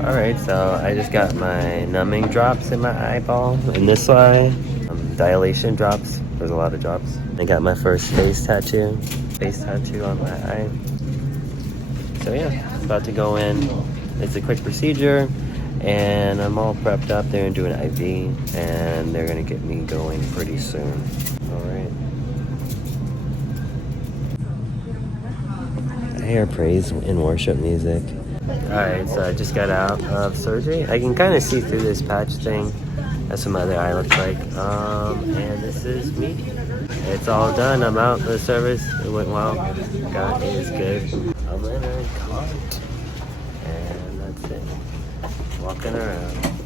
Alright, so I just got my numbing drops in my eyeball in this eye. Dilation drops. There's a lot of drops. I got my first face tattoo on my eye. So yeah, about to go in. It's a quick procedure, and I'm all prepped up. They're gonna do an IV, and they're gonna get me going pretty soon. Alright. I hear praise and worship music. Alright, so I just got out of surgery. I can kind of see through this patch thing. That's what my other eye looks like. And this is me. It's all done. I'm out of the service. It went well. God is good. I'm in a cart. And that's it. Walking around.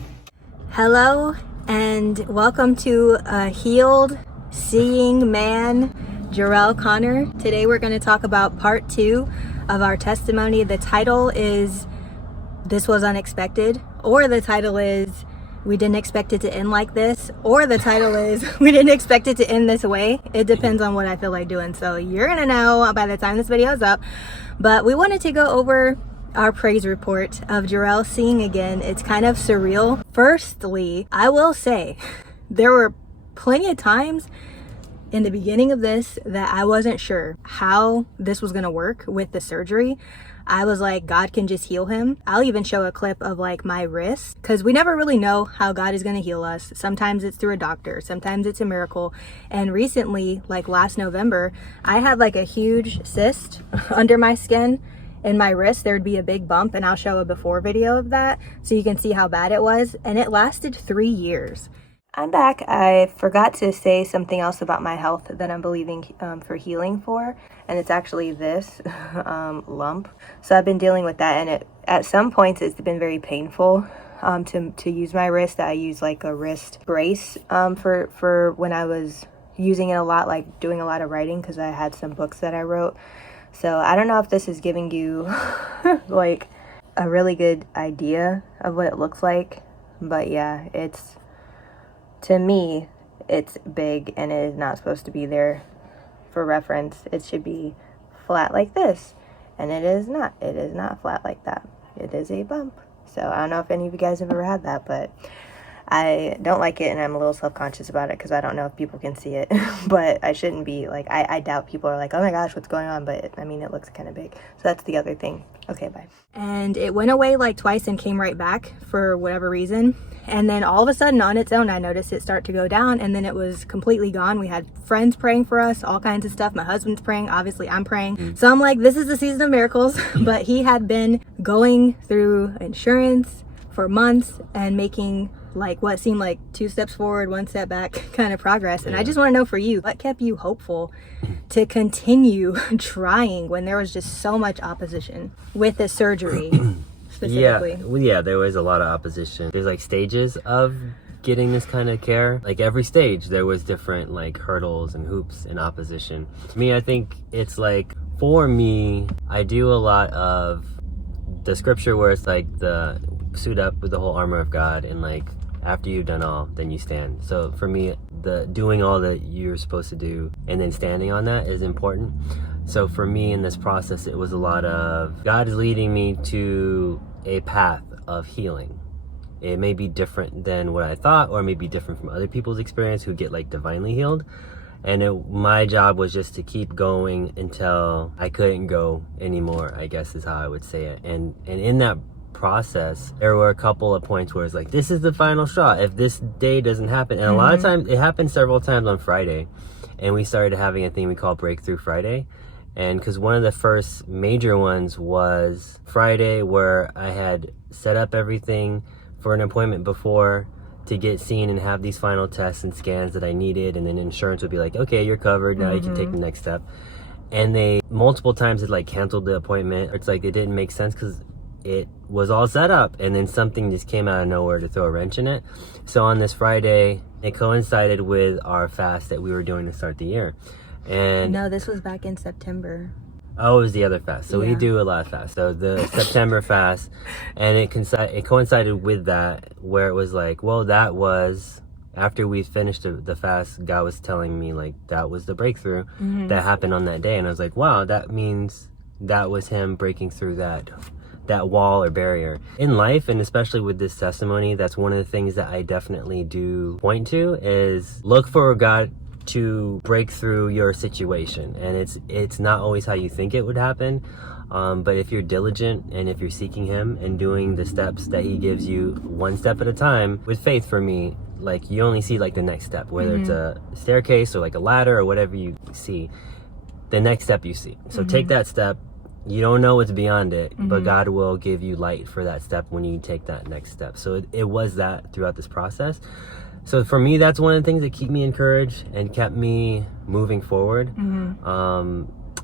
Hello, and welcome to a healed, seeing man, Jerrell Connor. Today we're going to talk about part 2 of our testimony. The title is "This Was Unexpected," or the title is "We Didn't Expect It to End Like This," or the title is "We Didn't Expect It to End This Way." It depends on what I feel like doing, so you're gonna know by the time this video is up. But we wanted to go over our praise report of Jerrell seeing again. It's kind of surreal. Firstly, I will say there were plenty of times in the beginning of this that I wasn't sure how this was gonna work with the surgery. I was like, God can just heal him. I'll even show a clip of like my wrist, because we never really know how God is gonna heal us. Sometimes it's through a doctor, sometimes it's a miracle. And recently, like last November, I had like a huge cyst under my skin in my wrist. There'd be a big bump, and I'll show a before video of that so you can see how bad it was. And it lasted 3 years. I'm back. I forgot to say something else about my health that I'm believing for healing for, and it's actually this lump. So I've been dealing with that, and at some points it's been very painful to use my wrist. I use like a wrist brace for when I was using it a lot, like doing a lot of writing, because I had some books that I wrote. So I don't know if this is giving you like a really good idea of what it looks like, but yeah, to me, it's big, and it is not supposed to be there. For reference, it should be flat like this, and it is not. It is not flat like that. It is a bump. So I don't know if any of you guys have ever had that, but I don't like it, and I'm a little self-conscious about it because I don't know if people can see it. But I shouldn't be. Like, I doubt people are like, oh my gosh, what's going on? But I mean, it looks kind of big. So that's the other thing. Okay, bye. And it went away like twice and came right back for whatever reason. And then all of a sudden on its own, I noticed it start to go down, and then it was completely gone. We had friends praying for us, all kinds of stuff. My husband's praying. Obviously, I'm praying. So I'm like, this is the season of miracles. But he had been going through insurance for months and making like what seemed like 2 steps forward, 1 step back kind of progress. And I just want to know for you, what kept you hopeful to continue trying when there was just so much opposition with the surgery? Yeah, there was a lot of opposition. There's like stages of getting this kind of care. Like every stage there was different like hurdles and hoops and opposition. To me, I think it's like, for me, I do a lot of the scripture where it's like the suit up with the whole armor of God, and like after you've done all, then you stand. So for me, the doing all that you're supposed to do and then standing on that is important. So for me in this process, it was a lot of God is leading me to a path of healing. It may be different than what I thought, or maybe different from other people's experience who get like divinely healed. And my job was just to keep going until I couldn't go anymore, I guess is how I would say it. And in that process, there were a couple of points where it's like, this is the final straw. If this day doesn't happen, and a lot of times, it happened several times on Friday, and we started having a thing we call Breakthrough Friday. And because one of the first major ones was Friday, where I had set up everything for an appointment before to get seen and have these final tests and scans that I needed, and then insurance would be like, okay, you're covered, now you can take the next step. And they multiple times had like canceled the appointment. It's like it didn't make sense because it was all set up, and then something just came out of nowhere to throw a wrench in it. So on this Friday, it coincided with our fast that we were doing to start the year. And no, this was back in September. Oh, it was the other fast. So we do a lot of fasts. So the September fast, and it coincided with that, where it was like, well, that was after we finished the fast. God was telling me like that was the breakthrough that happened on that day, and I was like, wow, that means that was him breaking through that that wall or barrier in life. And especially with this testimony, that's one of the things that I definitely do point to, is look for God to break through your situation. And it's not always how you think it would happen, but if you're diligent and if you're seeking him and doing the steps that he gives you one step at a time with faith, for me, like, you only see like the next step, whether it's a staircase or like a ladder or whatever you see, the next step you see. So take that step. You don't know what's beyond it, but God will give you light for that step when you take that next step. So it was that throughout this process. So for me, that's one of the things that keep me encouraged and kept me moving forward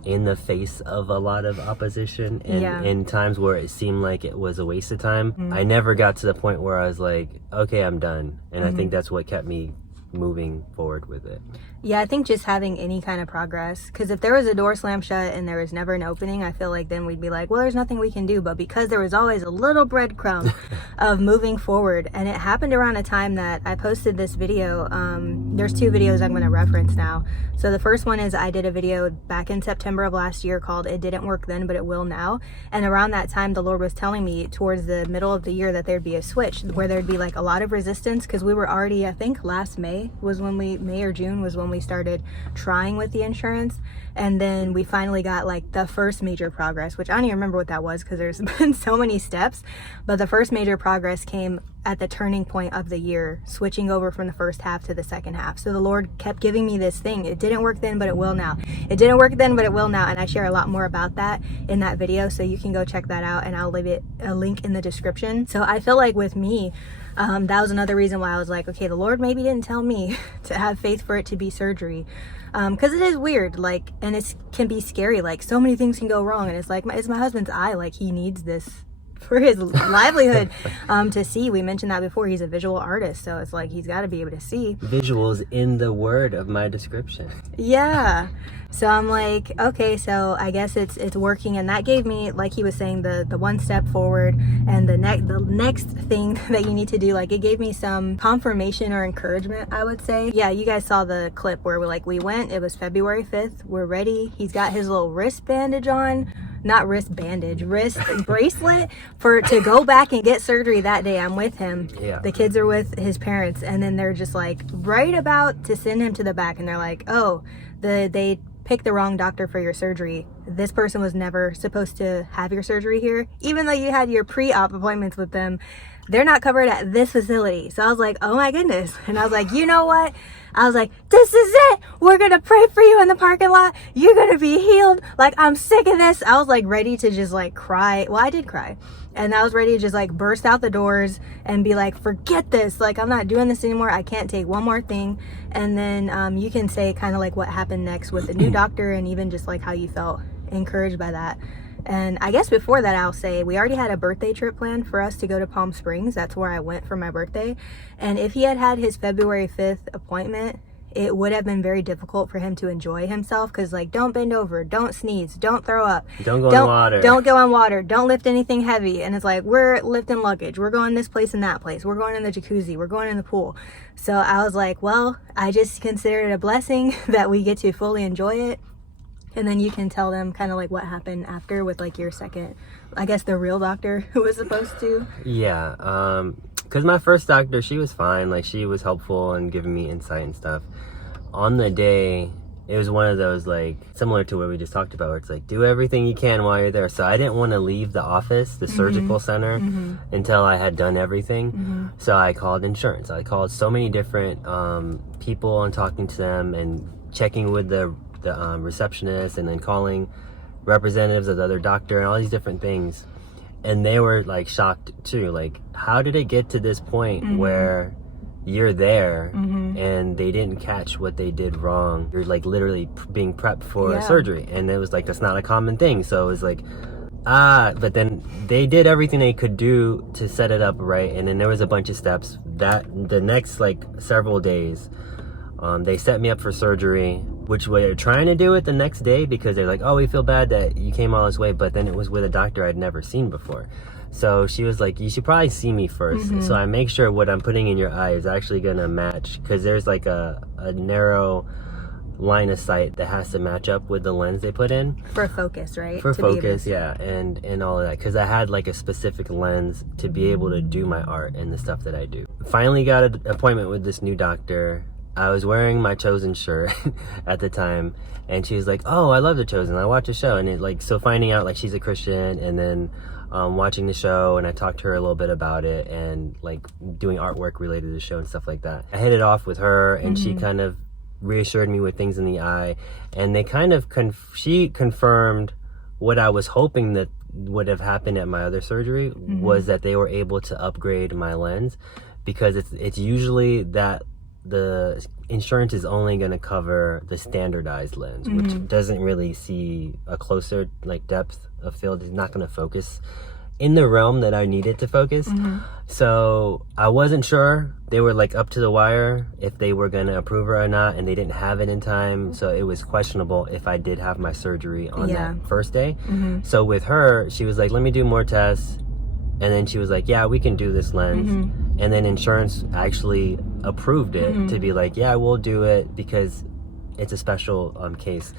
in the face of a lot of opposition and in times where it seemed like it was a waste of time. I never got to the point where I was like, okay, I'm done. And I think that's what kept me moving forward with it. Yeah, I think just having any kind of progress, because if there was a door slammed shut and there was never an opening, I feel like then we'd be like, well, there's nothing we can do. But because there was always a little breadcrumb of moving forward, and it happened around a time that I posted this video. There's two videos I'm going to reference now. So the first one is I did a video back in September of last year called It Didn't Work Then, But It Will Now. And around that time, the Lord was telling me towards the middle of the year that there'd be a switch where there'd be like a lot of resistance, because we were already, I think last May or June was when we started trying with the insurance. And then we finally got like the first major progress, which I don't even remember what that was because there's been so many steps. But the first major progress came at the turning point of the year, switching over from the first half to the second half. So the Lord kept giving me this thing. It didn't work then, but it will now. It didn't work then, but it will now. And I share a lot more about that in that video. So you can go check that out, and I'll leave a link in the description. So I feel like with me, that was another reason why I was like, okay, the Lord maybe didn't tell me to have faith for it to be surgery. Because it is weird, like, and it can be scary. Like, so many things can go wrong. And it's like, it's my husband's eye. Like, he needs this for his livelihood to see. We mentioned that before. He's a visual artist. So it's like, he's got to be able to see. Visuals in the word of my description. Yeah. So I'm like, okay, so I guess it's working. And that gave me, like he was saying, the one step forward, and the next thing that you need to do. Like, it gave me some confirmation or encouragement, I would say. Yeah, you guys saw the clip where we went. It was February 5th. We're ready. He's got his little wrist bandage on. Not wrist bandage, wrist bracelet to go back and get surgery that day. I'm with him. Yeah. The kids are with his parents, and then they're just like right about to send him to the back, and they're like, oh, they picked the wrong doctor for your surgery. This person was never supposed to have your surgery here. Even though you had your pre-op appointments with them, they're not covered at this facility. So I was like, oh my goodness. And I was like, you know what? I was like, this is it. We're going to pray for you in the parking lot. You're going to be healed. Like, I'm sick of this. I was like ready to just like cry. Well, I did cry. And I was ready to just like burst out the doors and be like, forget this. Like, I'm not doing this anymore. I can't take one more thing. And then you can say kind of like what happened next with the new doctor, and even just like how you felt encouraged by that. And I guess before that, I'll say we already had a birthday trip planned for us to go to Palm Springs. That's where I went for my birthday. And if he had his February 5th appointment, it would have been very difficult for him to enjoy himself, because like, don't bend over, don't sneeze, don't throw up, don't go in water, don't go on water, don't lift anything heavy. And it's like, we're lifting luggage, we're going this place and that place, we're going in the jacuzzi, we're going in the pool. So I was like, well, I just consider it a blessing that we get to fully enjoy it. And then you can tell them kind of like what happened after with like your second, I guess the real doctor who was supposed to. Yeah, because my first doctor, she was fine. Like, she was helpful and giving me insight and stuff. On the day, it was one of those, like, similar to what we just talked about, where it's like, do everything you can while you're there. So I didn't want to leave the office, the surgical center, until I had done everything. So I called insurance. I called so many different people and talking to them and checking with the receptionist, and then calling representatives of the other doctor and all these different things. And they were like shocked too. Like, how did it get to this point where you're there and they didn't catch what they did wrong? You're like literally being prepped for surgery. And it was like, that's not a common thing. So it was like, but then they did everything they could do to set it up right. And then there was a bunch of steps that the next like several days, they set me up for surgery, which we were trying to do it the next day, because they're like, oh, we feel bad that you came all this way. But then it was with a doctor I'd never seen before. So she was like, you should probably see me first. So I make sure what I'm putting in your eye is actually going to match, because there's like a narrow line of sight that has to match up with the lens they put in. For focus, right? For To be able focus, to- yeah, and all of that. Because I had like a specific lens to be able to do my art and the stuff that I do. Finally got an appointment with this new doctor. I was wearing my Chosen shirt at the time, and she was like, "Oh, I love The Chosen. I watch the show." And it like, so finding out like she's a Christian, and then watching the show, and I talked to her a little bit about it, and like doing artwork related to the show and stuff like that. I hit it off with her, and she kind of reassured me with things in the eye, and they kind of she confirmed what I was hoping that would have happened at my other surgery, was that they were able to upgrade my lens, because it's usually that the insurance is only going to cover the standardized lens, which doesn't really see a closer like depth of field. It's not going to focus in the realm that I needed to focus. So I wasn't sure. They were like up to the wire if they were going to approve it or not, and they didn't have it in time, so it was questionable if I did have my surgery on that first day. So with her, she was like, let me do more tests, and then she was like, yeah, we can do this lens. And then insurance actually approved it to be like, yeah, we'll do it because it's a special case.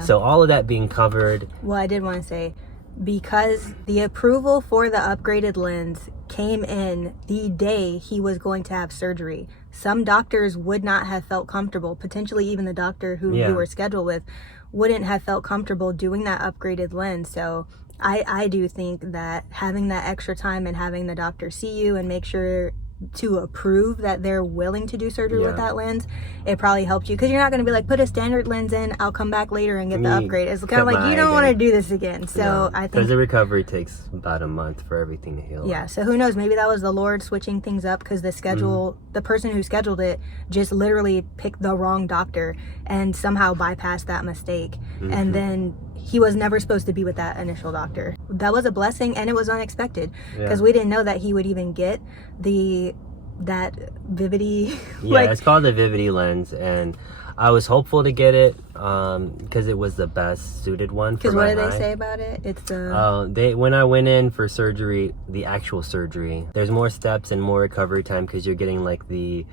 So all of that being covered. Well, I did want to say, because the approval for the upgraded lens came in the day he was going to have surgery. Some doctors would not have felt comfortable, potentially even the doctor who you were scheduled with wouldn't have felt comfortable doing that upgraded lens. So I do think that having that extra time and having the doctor see you and make sure to approve that they're willing to do surgery with that lens, it probably helped you, because you're not going to be like, put a standard lens in, I'll come back later and get the upgrade. It's kind of like, you don't want to do this again. So I think, because the recovery takes about a month for everything to heal. Yeah, so who knows, maybe that was the Lord switching things up, because the schedule, the person who scheduled it just literally picked the wrong doctor and somehow bypassed that mistake. And then he was never supposed to be with that initial doctor. That was a blessing, and it was unexpected, because we didn't know that he would even get that Vivity. It's called the Vivity lens, and I was hopeful to get it because it was the best suited one for my eye. Because what do they say about it? It's the when I went in for surgery, the actual surgery, there's more steps and more recovery time, because you're getting like the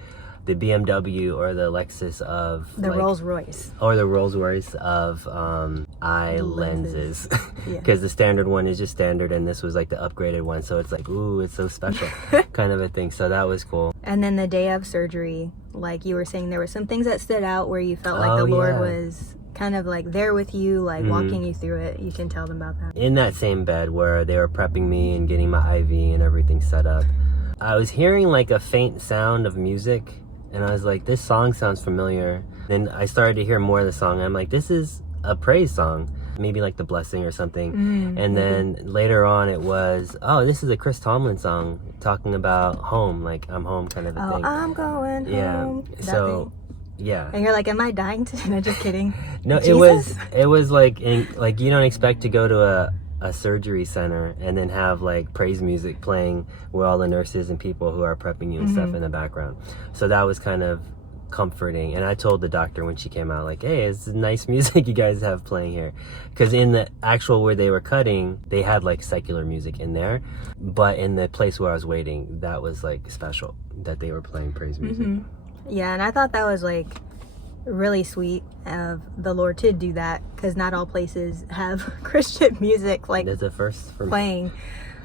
BMW or the Lexus of the Rolls Royce, or the Rolls Royce of eye lenses, because the standard one is just standard, and this was like the upgraded one, so it's like, ooh, it's so special kind of a thing. So that was cool. And then the day of surgery, like you were saying, there were some things that stood out where you felt like the Lord was kind of like there with you, like walking you through it. You can tell them about that. In that same bed where they were prepping me and getting my IV and everything set up, I was hearing like a faint sound of music, and I was like, this song sounds familiar. Then I started to hear more of the song, and I'm like, this is a praise song, maybe like The Blessing or something. And then later on it was, oh, this is a Chris Tomlin song talking about home, like I'm home kind of a thing. I'm going home. So yeah. And you're like, am I dying today? No, just kidding. No, Jesus? it was like like you don't expect to go to a surgery center and then have like praise music playing with all the nurses and people who are prepping you and stuff in the background. So that was kind of comforting. And I told the doctor when she came out, like, hey, it's nice music you guys have playing here, because in the actual where they were cutting, they had like secular music in there, but in the place where I was waiting, that was like special that they were playing praise music. Yeah, and I thought that was like really sweet of the Lord to do that, because not all places have Christian music like That's the first for playing.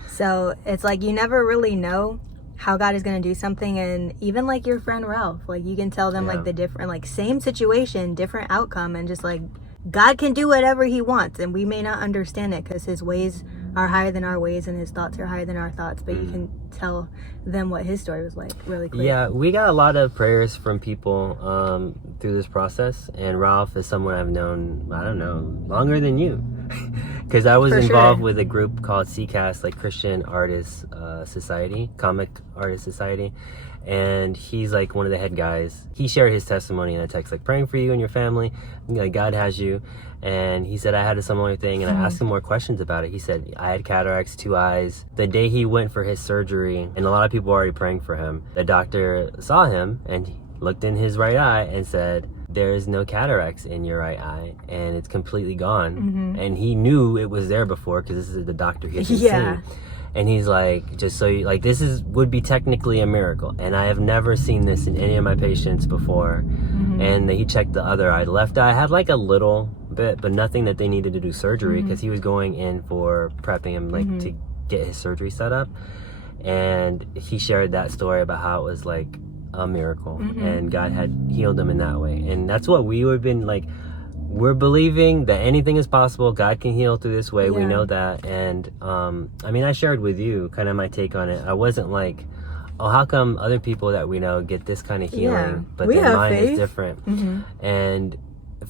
So it's like you never really know how God is going to do something. And even like your friend Ralph, like you can tell them like the different, like same situation, different outcome, and just like God can do whatever he wants, and we may not understand it because his ways are higher than our ways and his thoughts are higher than our thoughts, but you can tell them what his story was like really quick. Yeah, we got a lot of prayers from people through this process, and Ralph is someone I've known, I don't know, longer than you, because I was involved with a group called CCAS, like Christian Artists Society, Comic Artist Society, and he's like one of the head guys. He shared his testimony in a text, like praying for you and your family, like God has you. And he said I had a similar thing, and I asked him more questions about it. He said I had cataracts, 2 eyes. The day he went for his surgery, and a lot of people were already praying for him, the doctor saw him and looked in his right eye and said, there is no cataracts in your right eye, and it's completely gone. And he knew it was there before, because this is the doctor he had been seeing. And he's like, just so you, like, would be technically a miracle. And I have never seen this in any of my patients before. And he checked the other eye. The left eye had like a little bit, but nothing that they needed to do surgery, because he was going in for prepping him, like, to get his surgery set up. And he shared that story about how it was like a miracle, and God had healed him in that way. And that's what we would have been like. We're believing that anything is possible. God can heal through this way. We know that. And I mean, I shared with you kind of my take on it. I wasn't like, oh, how come other people that we know get this kind of healing, but then mine is different? And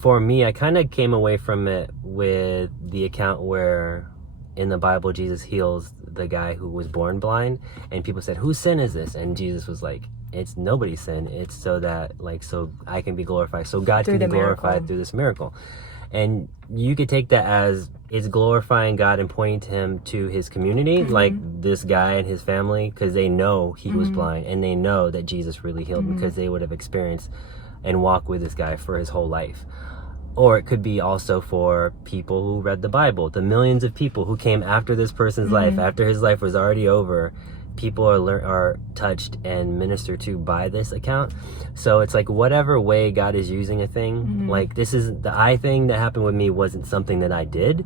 for me, I kind of came away from it with the account where in the Bible Jesus heals the guy who was born blind, and people said, whose sin is this? And Jesus was like, it's nobody's sin. It's so that, like, so I can be glorified, so God can be glorified through this miracle. And you could take that as it's glorifying God and pointing to him to his community, like this guy and his family, because they know he was blind, and they know that Jesus really healed him, because they would have experienced and walked with this guy for his whole life. Or it could be also for people who read the Bible, the millions of people who came after this person's life, after his life was already over. People are touched and ministered to by this account. So it's like, whatever way God is using a thing, like, this is the eye thing that happened with me wasn't something that I did,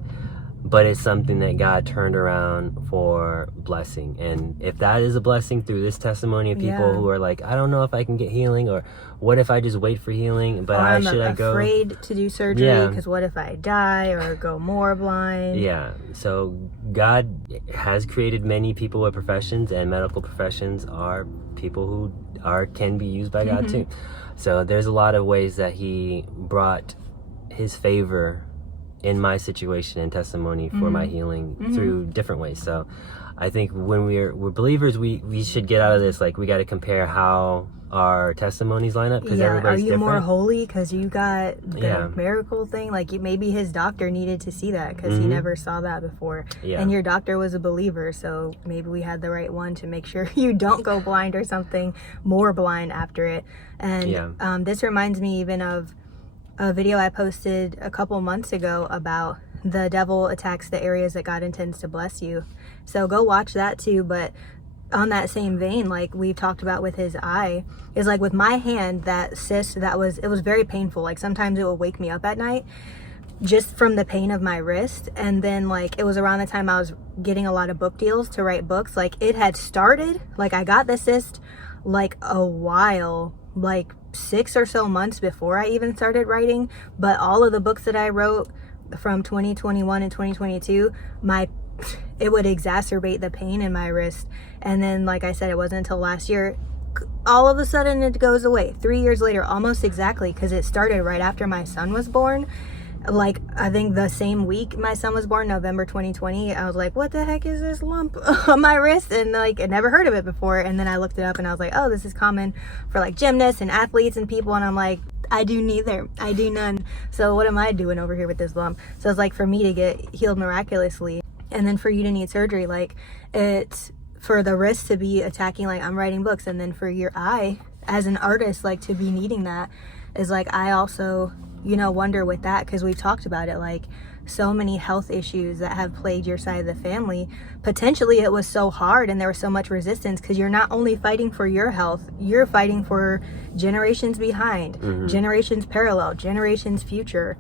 but it's something that God turned around for blessing. And if that is a blessing through this testimony of people who are like, I don't know if I can get healing, or what if I just wait for healing, but I'm I go afraid to do surgery because what if I die or go more blind? So God has created many people with professions, and medical professions are people who can be used by God too. So there's a lot of ways that he brought his favor in my situation and testimony for my healing through different ways. So I think when we're believers, we should get out of this, like, we got to compare how our testimonies line up, because everybody's different. Are you more holy because you got the miracle thing? Like, maybe his doctor needed to see that because he never saw that before. And your doctor was a believer, so maybe we had the right one to make sure you don't go blind or something more blind after it. And this reminds me even of a video I posted a couple months ago about the devil attacks the areas that God intends to bless you. So go watch that too. But on that same vein, like we talked about with his eye, is like with my hand, that cyst, it was very painful. Like sometimes it would wake me up at night just from the pain of my wrist. And then like it was around the time I was getting a lot of book deals to write books. Like it had started, like I got the cyst like a while, like 6 or so months before I even started writing. But all of the books that I wrote from 2021 and 2022, it would exacerbate the pain in my wrist. And then, like I said, it wasn't until last year, all of a sudden it goes away. 3 years later, almost exactly, because it started right after my son was born. Like, I think the same week my son was born, November 2020, I was like, what the heck is this lump on my wrist? And like, I never heard of it before. And then I looked it up and I was like, oh, this is common for like gymnasts and athletes and people. And I'm like, I do neither. I do none. So what am I doing over here with this lump? So it's like, for me to get healed miraculously, and then for you to need surgery, like it's for the wrist to be attacking, like I'm writing books, and then for your eye as an artist, like to be needing that is like, I also, wonder with that, because we've talked about it, like so many health issues that have plagued your side of the family. Potentially it was so hard and there was so much resistance because you're not only fighting for your health, you're fighting for generations behind, generations parallel, generations future,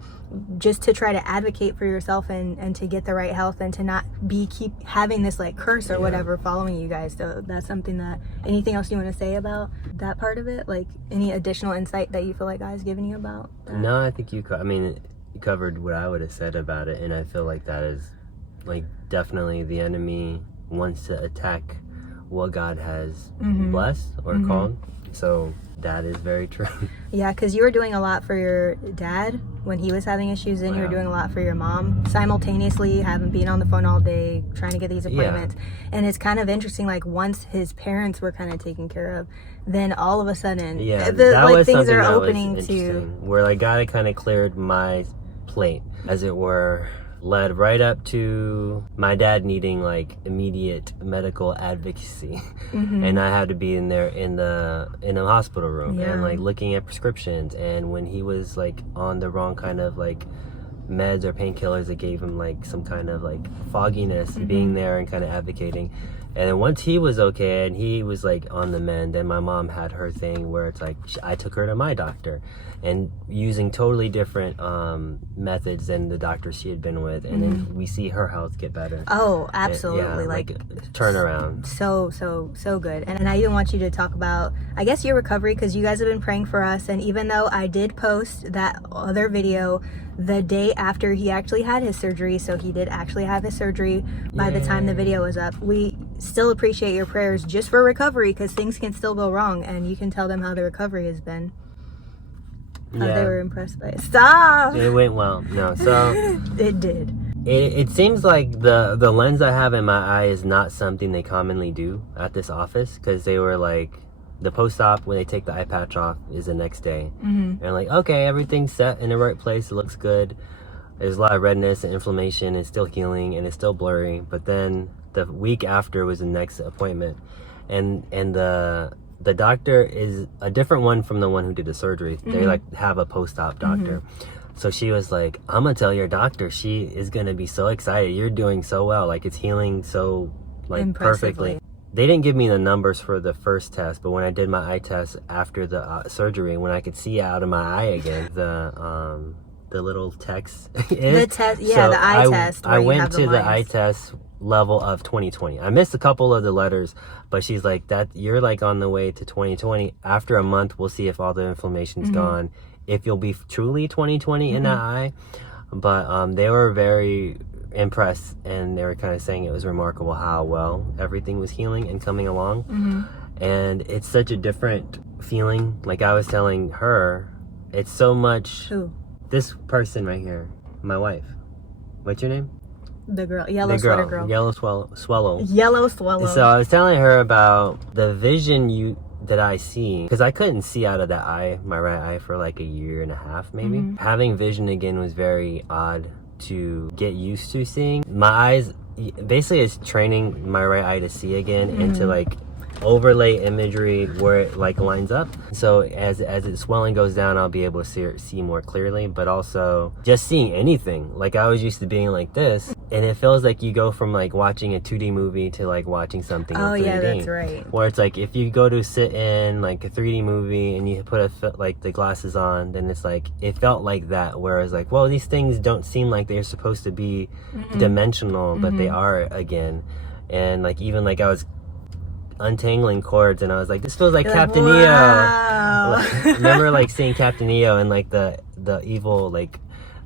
just to try to advocate for yourself and to get the right health and to not keep having this like curse or whatever following you guys. So that's something that, anything else you want to say about that part of it? Like any additional insight that you feel like God's given you about that? No, I think you covered what I would have said about it, and I feel like that is like definitely the enemy wants to attack what God has blessed or called. So that is very true. Yeah, because you were doing a lot for your dad when he was having issues, and you were doing a lot for your mom simultaneously, being on the phone all day trying to get these appointments. And it's kind of interesting, like once his parents were kind of taken care of, then all of a sudden things are opening to where like God had kind of cleared my plate, as it were, led right up to my dad needing like immediate medical advocacy. And I had to be in there in the hospital room and like looking at prescriptions, and when he was like on the wrong kind of like meds or painkillers that gave him like some kind of like fogginess, being there and kind of advocating. And then once he was okay and he was like on the mend, then my mom had her thing where it's like I took her to my doctor, and using totally different methods than the doctor she had been with, and then we see her health get better. Oh, absolutely. Yeah, like turnaround. So good. And I even want you to talk about, I guess, your recovery, because you guys have been praying for us. And even though I did post that other video the day after he actually had his surgery, so he did actually have his surgery by the time the video was up, we still appreciate your prayers just for recovery, because things can still go wrong, and you can tell them how the recovery has been. How they were impressed by it. Stop! It went well. No, so it did. It seems like the lens I have in my eye is not something they commonly do at this office, because they were like, the post-op when they take the eye patch off is the next day, and like, okay, everything's set in the right place, it looks good, there's a lot of redness and inflammation, it's still healing and it's still blurry. But then the week after was the next appointment, and the doctor is a different one from the one who did the surgery. They like have a post-op doctor. So she was like, I'm gonna tell your doctor, she is gonna be so excited, you're doing so well, like it's healing so like perfectly. They didn't give me the numbers for the first test, but when I did my eye test after the surgery, when I could see out of my eye again, the little text is. The eye test. I went to the eye test level of 2020. I missed a couple of the letters, but she's like, that you're like on the way to 2020. After a month, we'll see if all the inflammation's gone, if you'll be truly 2020 in that eye. But they were very impressed, and they were kind of saying it was remarkable how well everything was healing and coming along. And it's such a different feeling. Like I was telling her, it's so much. Who? This person right here, my wife. What's your name? The girl, sweater girl. Yellow Swallow. Yellow Swallow. So I was telling her about the vision that I see, because I couldn't see out of that eye, my right eye, for like a year and a half maybe. Having vision again was very odd to get used to seeing. My eyes basically is training my right eye to see again, and to like overlay imagery where it like lines up, so as its swelling goes down, I'll be able to see more clearly. But also just seeing anything, like I was used to being like this, and it feels like you go from like watching a 2D movie to like watching something in 3D. Yeah, that's right. Where it's like if you go to sit in like a 3D movie and you put like the glasses on, then it's like it felt like that, whereas like, well, these things don't seem like they're supposed to be dimensional, but they are again. And like even like I was untangling cords, and I was like, this feels like Captain EO. Like, remember like seeing Captain EO and like the evil like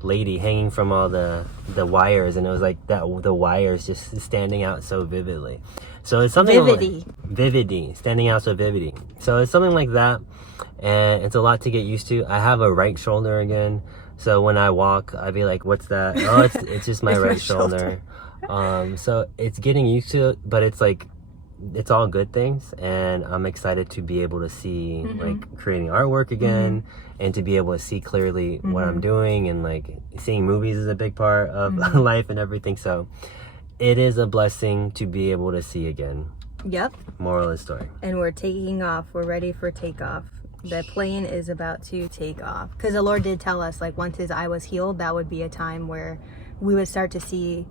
lady hanging from all the wires, and it was like that the wires just standing out so vividly. So it's something vividly standing out so vividly. So it's something like that, and it's a lot to get used to. I have a right shoulder again, so when I walk, I'd be like, what's that? Oh, it's just my right shoulder. So it's getting used to it, but it's like, it's all good things, and I'm excited to be able to see like creating artwork again, and to be able to see clearly what I'm doing, and like seeing movies is a big part of life and everything. So it is a blessing to be able to see again. Yep. Moral of the story. And we're taking off. We're ready for takeoff. The plane is about to take off, because the Lord did tell us, like, once his eye was healed, that would be a time where we would start to see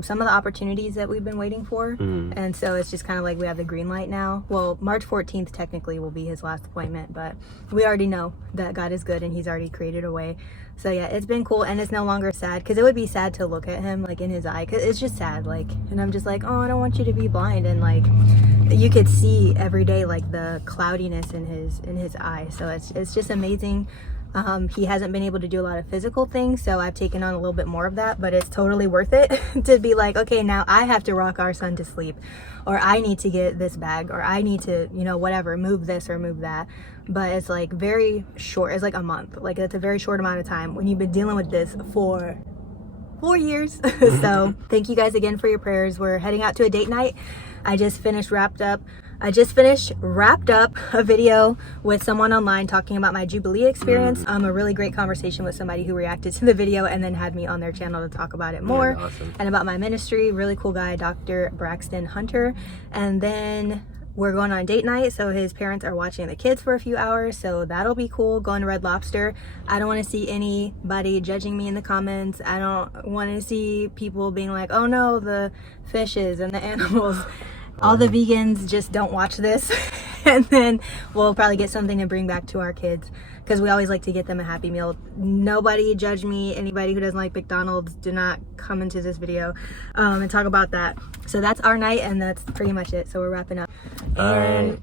some of the opportunities that we've been waiting for. And so it's just kind of like we have the green light now. Well, March 14th technically will be his last appointment, but we already know that God is good and he's already created a way. So yeah, it's been cool, and it's no longer sad, because it would be sad to look at him like in his eye, because it's just sad, like, and I'm just like, oh, I don't want you to be blind. And like you could see every day like the cloudiness in his eye. So it's just amazing. He hasn't been able to do a lot of physical things, so I've taken on a little bit more of that, but it's totally worth it to be like, okay, now I have to rock our son to sleep, or I need to get this bag, or I need to, you know, whatever, move this or move that. But it's like very short. It's like a month. Like, that's a very short amount of time when you've been dealing with this for 4 years. So thank you guys again for your prayers. We're heading out to a date night. I just finished wrapped up a video with someone online talking about my Jubilee experience. A really great conversation with somebody who reacted to the video and then had me on their channel to talk about it more. Awesome. And about my ministry. Really cool guy, Dr. Braxton Hunter. And then we're going on date night, so his parents are watching the kids for a few hours, so that'll be cool. Going to Red Lobster. I don't want to see anybody judging me in the comments. I don't want to see people being like, oh no, the fishes and the animals. All the vegans, just don't watch this. And then we'll probably get something to bring back to our kids, because we always like to get them a Happy Meal. Nobody judge me. Anybody who doesn't like McDonald's, do not come into this video and talk about that. So that's our night, and that's pretty much it. So we're wrapping up. All right.